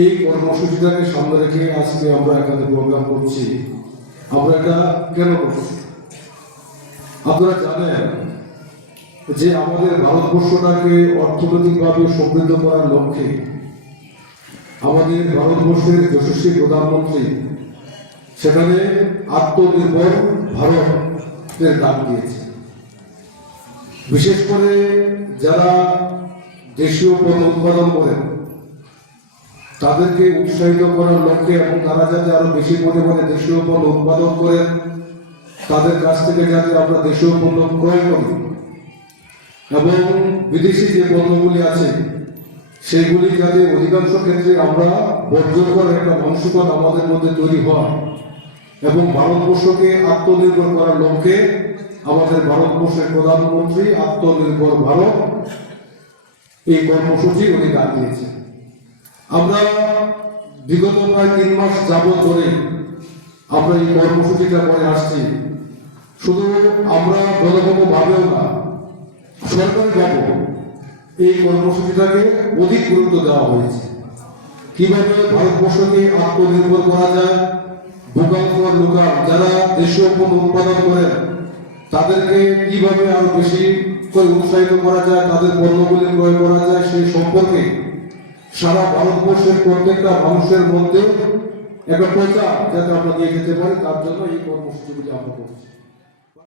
এই কর্মসূচিটাকে সামনে রেখে আজকে আমরা এখানে প্রোগ্রাম করছি। আমরা এটা কেন করছি? আপনারা জানেন যে আমাদের ভারতবর্ষটাকে অর্থনৈতিকভাবে সমৃদ্ধ করার লক্ষ্যে আমাদের ভারতবর্ষের যশস্বী প্রধানমন্ত্রী সেখানে আত্মনির্ভর ভারতের ডাক দিয়েছে। বিশেষ করে যারা দেশীয় পণ্য উৎপাদন করেন তাদেরকে উৎসাহিত করার লক্ষ্যে এবং তারা যাতে আরো বেশি পরিমাণে দেশীয় পণ্য উৎপাদন করেন, তাদের কাছ থেকে যাতে আমরা দেশীয় পণ্য ক্রয় করি এবং বিদেশি যে পণ্যগুলি আছে সেগুলি যাতে অধিকাংশ ক্ষেত্রে আমরা বর্জন করার একটা মানসিকতা আমাদের মধ্যে তৈরি হয় এবং ভারতবর্ষকে আত্মনির্ভর করার লক্ষ্যে আমাদের ভারতবর্ষের প্রধানমন্ত্রী আত্মনির্ভর ভারত এই কর্মসূচি উনি ডাক দিয়েছেন। আমরা বিগত প্রায় 3 মাস যাবত ধরে আমরা এই কর্মসূচিটা করে আসছি। শুধু আমরা দলগত ভাবেও না, সরকারিভাবে এই কর্মসূচিটাকে অধিক গুরুত্ব দেওয়া হয়েছে। কিভাবে ভারতবর্ষকে আত্মনির্ভর করা যায়, ভোকাল ফর লোকাল, যারা দেশীয় পণ্য উৎপাদন করেন তাদেরকে কিভাবে আরো বেশি করে উৎসাহিত করা যায়, তাদের পণ্যগুলি ক্রয় করা যায়, সেই সম্পর্কে সারা ভারতবর্ষের প্রত্যেকটা মানুষের মধ্যে একটা প্রচার যাতে আমরা দিয়ে যেতে পারি, তার জন্য এই কর্মসূচিগুলি আমরা করছি।